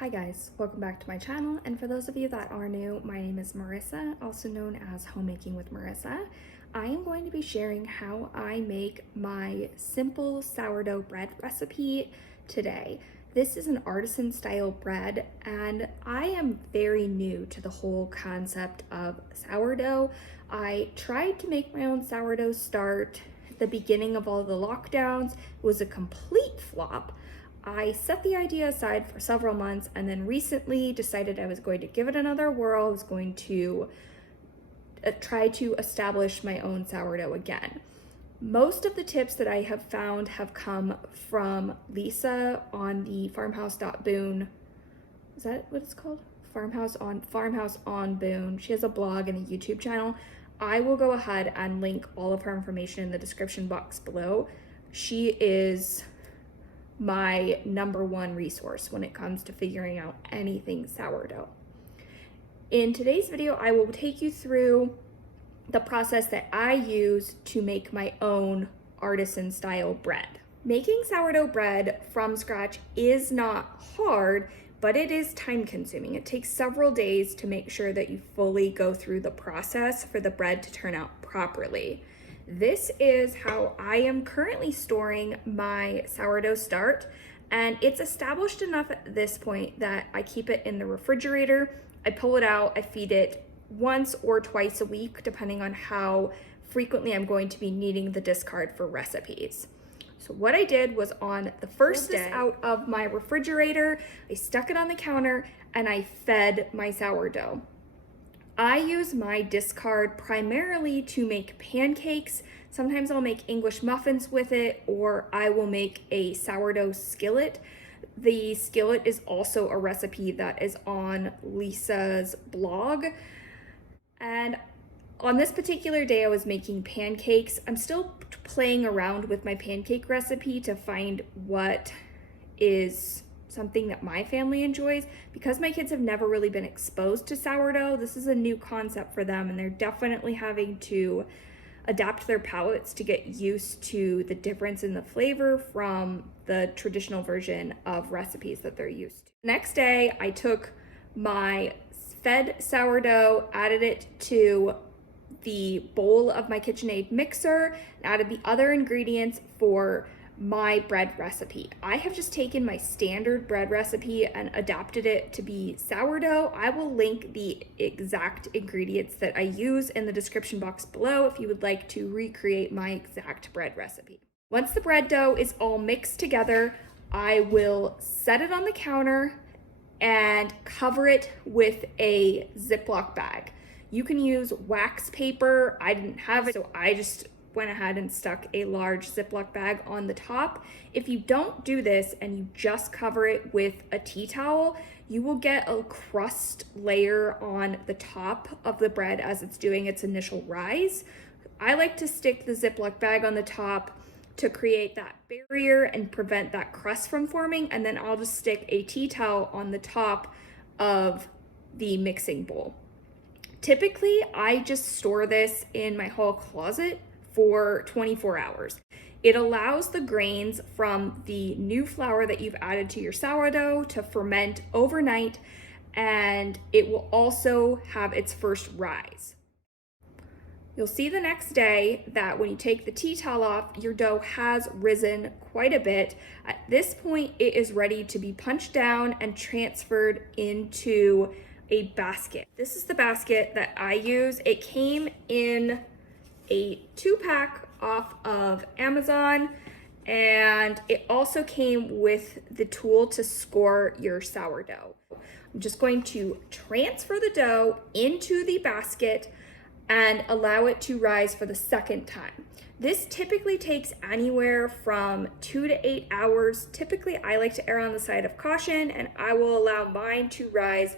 Hi guys, welcome back to my channel, and for those of you that are new, my name is Marissa, also known as Homemaking with Marissa. I am going to be sharing how I make my simple sourdough bread recipe today. This is an artisan style bread, and I am very new to the whole concept of sourdough. I tried to make my own sourdough start at the beginning of all the lockdowns. It was a complete flop. I set the idea aside for several months and then recently decided I was going to give it another whirl. I was going to try to establish my own sourdough again. Most of the tips that I have found have come from Lisa on the farmhouse.boone. Is that what it's called? Farmhouse on Boone. She has a blog and a YouTube channel. I will go ahead and link all of her information in the description box below. She is my number one resource when it comes to figuring out anything sourdough. In today's video, I will take you through the process that I use to make my own artisan style bread. Making sourdough bread from scratch is not hard, but it is time consuming. It takes several days to make sure that you fully go through the process for the bread to turn out properly. This is how I am currently storing my sourdough start, and it's established enough at this point that I keep it in the refrigerator. I pull it out, I feed it once or twice a week, depending on how frequently I'm going to be needing the discard for recipes. So what I did was on the first day out of my refrigerator, I stuck it on the counter and I fed my sourdough. I use my discard primarily to make pancakes. Sometimes I'll make English muffins with it, or I will make a sourdough skillet. The skillet is also a recipe that is on Lisa's blog. And on this particular day, I was making pancakes. I'm still playing around with my pancake recipe to find what is something that my family enjoys. Because my kids have never really been exposed to sourdough, this is a new concept for them, and they're definitely having to adapt their palates to get used to the difference in the flavor from the traditional version of recipes that they're used to. Next day, I took my fed sourdough, added it to the bowl of my KitchenAid mixer, and added the other ingredients for my bread recipe. I have just taken my standard bread recipe and adapted it to be sourdough. I will link the exact ingredients that I use in the description box below if you would like to recreate my exact bread recipe. Once the bread dough is all mixed together, I will set it on the counter and cover it with a Ziploc bag. You can use wax paper. I didn't have it, so I just went ahead and stuck a large Ziploc bag on the top. If you don't do this and you just cover it with a tea towel, you will get a crust layer on the top of the bread as it's doing its initial rise. I like to stick the Ziploc bag on the top to create that barrier and prevent that crust from forming, and then I'll just stick a tea towel on the top of the mixing bowl. Typically, I just store this in my hall closet for 24 hours. It allows the grains from the new flour that you've added to your sourdough to ferment overnight, and it will also have its first rise. You'll see the next day that when you take the tea towel off, your dough has risen quite a bit. At this point, it is ready to be punched down and transferred into a basket. This is the basket that I use. It came in a 2-pack off of Amazon, and it also came with the tool to score your sourdough. I'm just going to transfer the dough into the basket and allow it to rise for the second time. This typically takes anywhere from 2 to 8 hours. Typically, I like to err on the side of caution, and I will allow mine to rise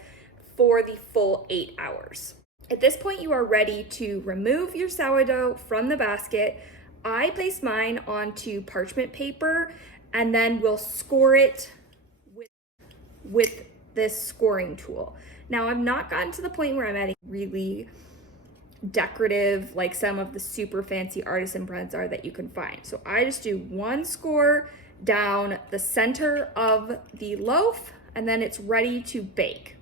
for the full 8 hours. At this point, you are ready to remove your sourdough from the basket. I place mine onto parchment paper and then we'll score it with this scoring tool. Now, I've not gotten to the point where I'm adding really decorative, like some of the super fancy artisan breads are that you can find. So I just do one score down the center of the loaf and then it's ready to bake.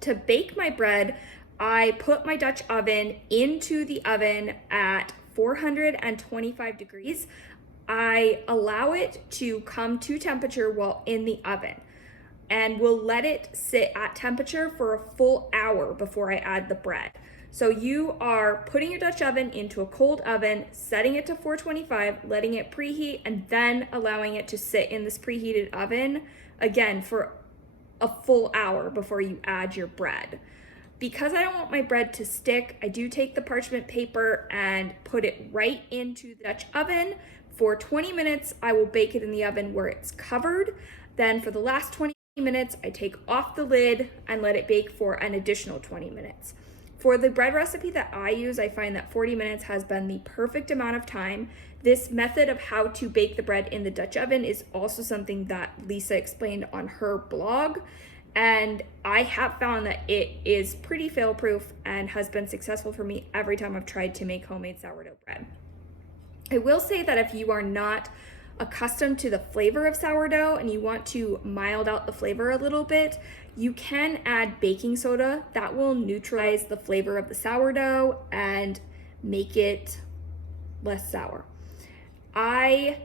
To bake my bread, I put my Dutch oven into the oven at 425 degrees. I allow it to come to temperature while in the oven, and we'll let it sit at temperature for a full hour before I add the bread. So you are putting your Dutch oven into a cold oven, setting it to 425, letting it preheat, and then allowing it to sit in this preheated oven again for a full hour before you add your bread. Because I don't want my bread to stick, I do take the parchment paper and put it right into the Dutch oven. For 20 minutes, I will bake it in the oven where it's covered. Then for the last 20 minutes, I take off the lid and let it bake for an additional 20 minutes. For the bread recipe that I use, I find that 40 minutes has been the perfect amount of time. This method of how to bake the bread in the Dutch oven is also something that Lisa explained on her blog. And I have found that it is pretty fail-proof and has been successful for me every time I've tried to make homemade sourdough bread. I will say that if you are not accustomed to the flavor of sourdough and you want to mild out the flavor a little bit, you can add baking soda. That will neutralize the flavor of the sourdough and make it less sour. I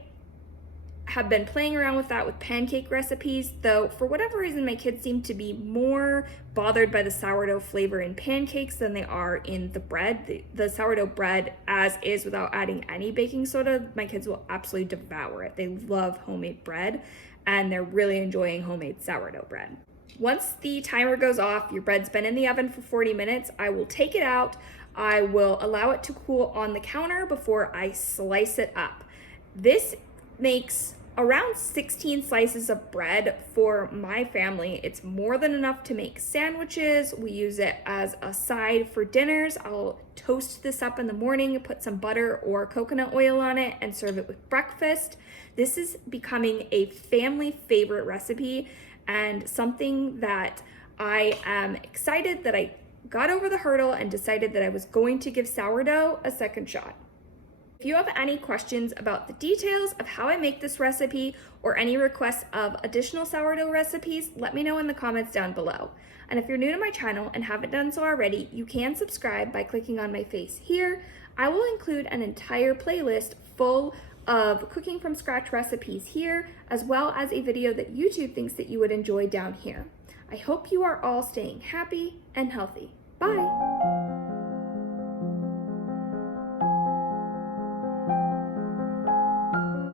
have been playing around with that with pancake recipes, though for whatever reason my kids seem to be more bothered by the sourdough flavor in pancakes than they are in the bread. The sourdough bread as is without adding any baking soda, my kids will absolutely devour it. They love homemade bread and they're really enjoying homemade sourdough bread. Once the timer goes off, your bread's been in the oven for 40 minutes, I will take it out. I will allow it to cool on the counter before I slice it up. This makes around 16 slices of bread for my family. It's more than enough to make sandwiches. We use it as a side for dinners. I'll toast this up in the morning, put some butter or coconut oil on it, and serve it with breakfast. This is becoming a family favorite recipe and something that I am excited that I got over the hurdle and decided that I was going to give sourdough a second shot. If you have any questions about the details of how I make this recipe or any requests of additional sourdough recipes, let me know in the comments down below. And if you're new to my channel and haven't done so already, you can subscribe by clicking on my face here. I will include an entire playlist full of cooking from scratch recipes here, as well as a video that YouTube thinks that you would enjoy down here. I hope you are all staying happy and healthy. Bye!